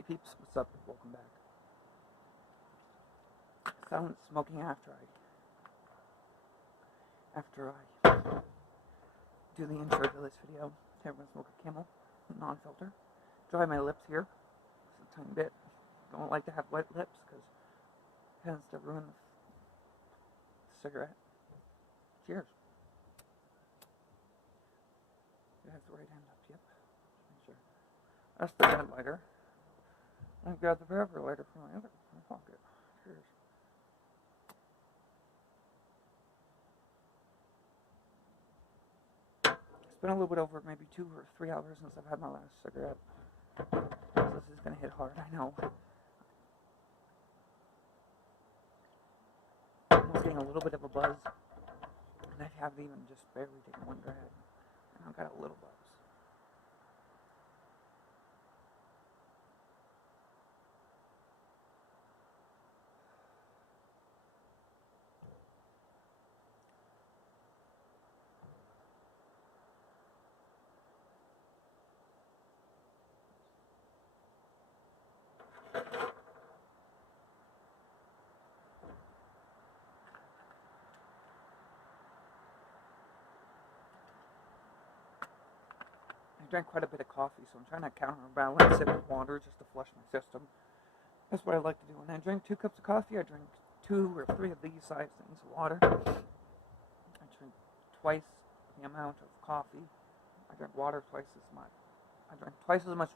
Hey peeps, what's up? Welcome back. Silent smoking after I do the intro to this video. I'm gonna smoke a Camel, non-filter. Dry my lips here, just a tiny bit. Don't like to have wet lips because it tends to ruin the cigarette. Cheers. It has the right hand up, yep. Make sure. That's the red lighter. I've got the forever lighter from my pocket. Cheers. It's been a little bit over maybe 2 or 3 hours since I've had my last cigarette. So this is gonna hit hard, I know. I'm getting a little bit of a buzz, and I haven't even just barely taken one drag, and I've got a little buzz. I drank quite a bit of coffee, so I'm trying to counterbalance it with water just to flush my system. That's what I like to do. When I drink 2 cups of coffee, I drink 2 or 3 of these size things of water. I drink twice the amount of coffee. I drink water twice as much. I drink twice as much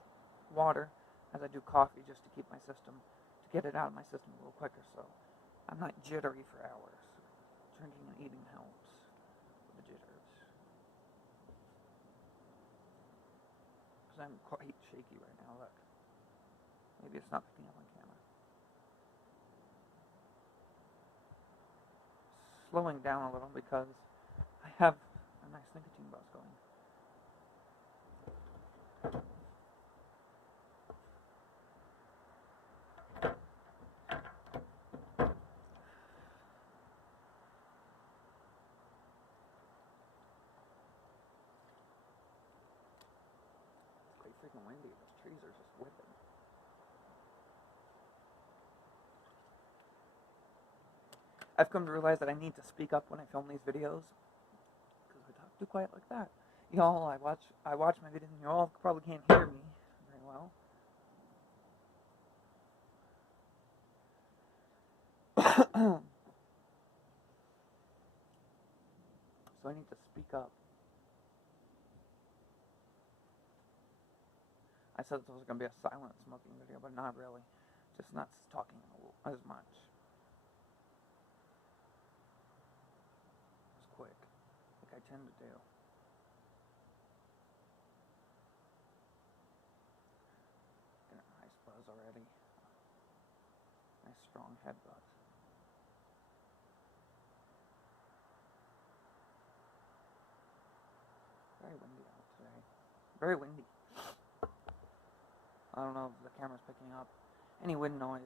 water as I do coffee just to keep my system, to get it out of my system a little quicker, so I'm not jittery for hours. Drinking and eating helps with the jitters. Because I'm quite shaky right now, look. Maybe it's not picking up on camera. Slowing down a little because I have a nice nicotine buzz going. It's quite freaking windy. Those trees are just whipping. I've come to realize that I need to speak up when I film these videos, because I talk too quiet like that. Y'all, I watch my videos and y'all probably can't hear me very well. So I need to speak up. I said this was going to be a silent smoking video, but not really. Just not talking as much. It's quick, like I tend to do. Getting a nice buzz already. Nice strong head buzz. Very windy out today. Very windy. I don't know if the camera's picking up any wind noise,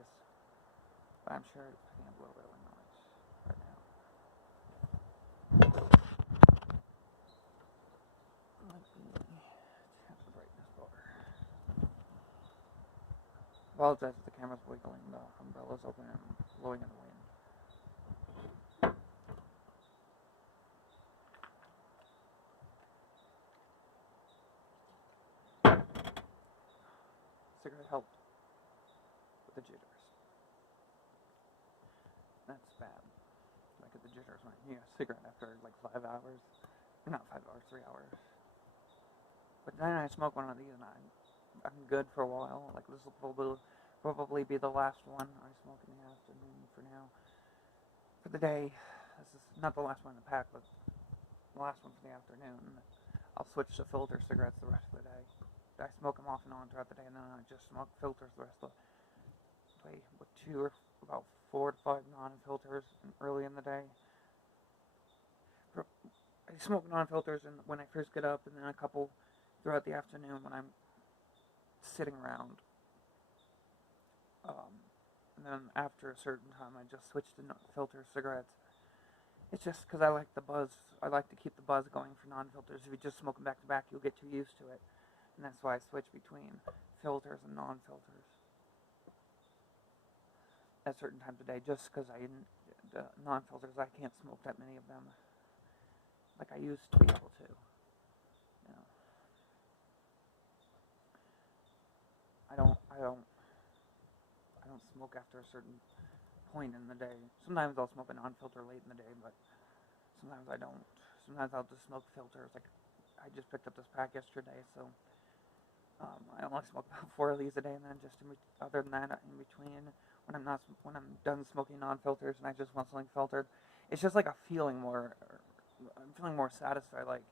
but I'm sure it's picking up a little bit of wind noise right now. Let me have the brightness lower. Apologize if the camera's wiggling, the umbrella's open and blowing in the wind. Cigarette helped with the jitters. That's bad. Like the jitters when you need a cigarette after like 5 hours. Not 5 hours, 3 hours. But then I smoke one of these and I'm good for a while. Like this will probably be the last one I smoke in the afternoon for now. For the day. This is not the last one in the pack, but the last one for the afternoon. I'll switch to filter cigarettes the rest of the day. I smoke them off and on throughout the day, and then I just smoke filters the rest of the day. With about 4 to 5 non-filters early in the day. I smoke non-filters when I first get up, and then a couple throughout the afternoon when I'm sitting around. And then after a certain time, I just switch to filter cigarettes. It's just because I like the buzz. I like to keep the buzz going for non-filters. If you just smoke them back to back, you'll get too used to it. And that's why I switch between filters and non-filters. at certain times of day, just because the non-filters, I can't smoke that many of them like I used to be able to. You know, I don't smoke after a certain point in the day. Sometimes I'll smoke a non-filter late in the day, but sometimes I don't. Sometimes I'll just smoke filters. Like I just picked up this pack yesterday, so I only smoke about 4 of these a day, and then just other than that, in between, when I'm done smoking non-filters and I just want something filtered, it's just like I'm feeling more satisfied. Like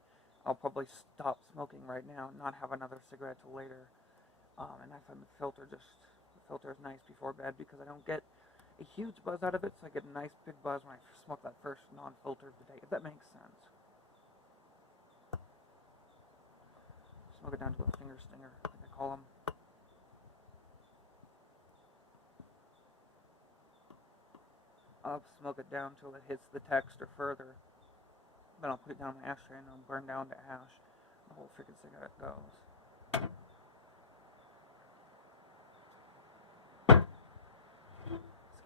I'll probably stop smoking right now and not have another cigarette till later. And I find the filter is nice before bed because I don't get a huge buzz out of it, so I get a nice big buzz when I smoke that first non-filter of the day, if that makes sense. Smoke it down to a finger stinger, like I call them. I'll smoke it down till it hits the text or further. Then I'll put it down my ashtray and it'll burn down to ash. The whole freaking cigarette goes.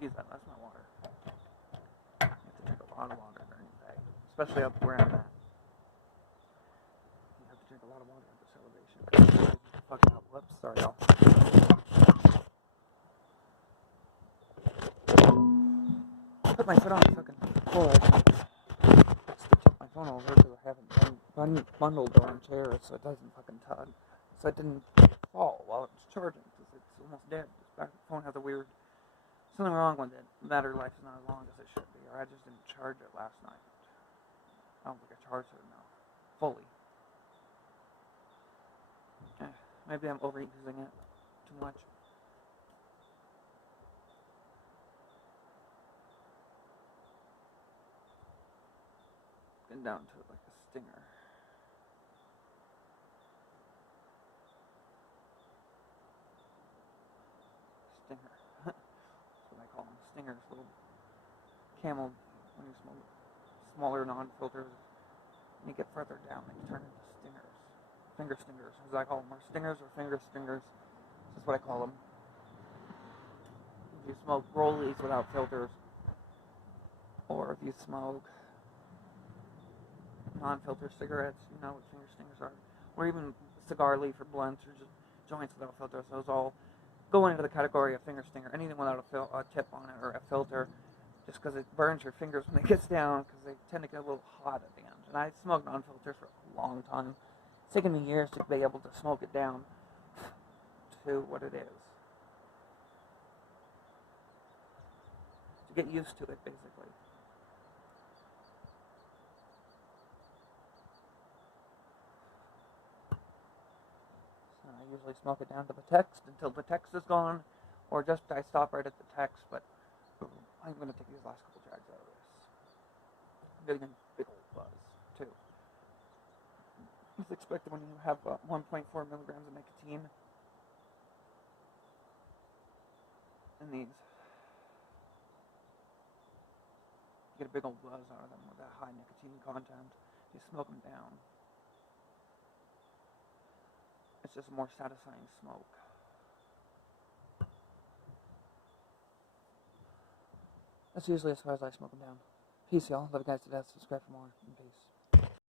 Excuse that, that's my water. You have to drink a lot of water during the day, especially up where I'm at. You have to drink a lot of water at this elevation. Fucking up. Whoops, sorry y'all. I put my foot on the fucking floor. My phone over because I haven't bundled the armchair so it doesn't fucking tug. So it didn't fall while it was charging because it's almost dead. This phone has a weird... something wrong with it. Battery life is not as long as it should be, or I just didn't charge it last night. I don't think I charged it enough. Fully. Maybe I'm overusing it too much. Getting down to like a stinger. Stinger. That's what I call them. Stingers. Little camel, when you smoke smaller non-filters, when you get further down, they turn into stingers. Finger stingers, as I call them. Or stingers or finger stingers. That's what I call them. If you smoke rollies without filters, or if you smoke non-filter cigarettes, you know what finger stingers are. Or even cigar leaf or blunts or just joints without filters. Those all go into the category of finger stinger. Anything without a tip on it or a filter, just because it burns your fingers when it gets down, because they tend to get a little hot at the end. And I smoked non-filters for a long time. It's taken me years to be able to smoke it down to what it is. To get used to it, basically. So I usually smoke it down to the text until the text is gone, or just I stop right at the text, but I'm going to take these last couple drags out of this. I'm getting a big old buzz, too. It's expected when you have 1.4 milligrams of nicotine in these. You get a big old buzz out of them with that high nicotine content. You smoke them down. It's just a more satisfying smoke. That's usually as far as I smoke them down. Peace, y'all. Love you guys to death. Subscribe for more. In peace.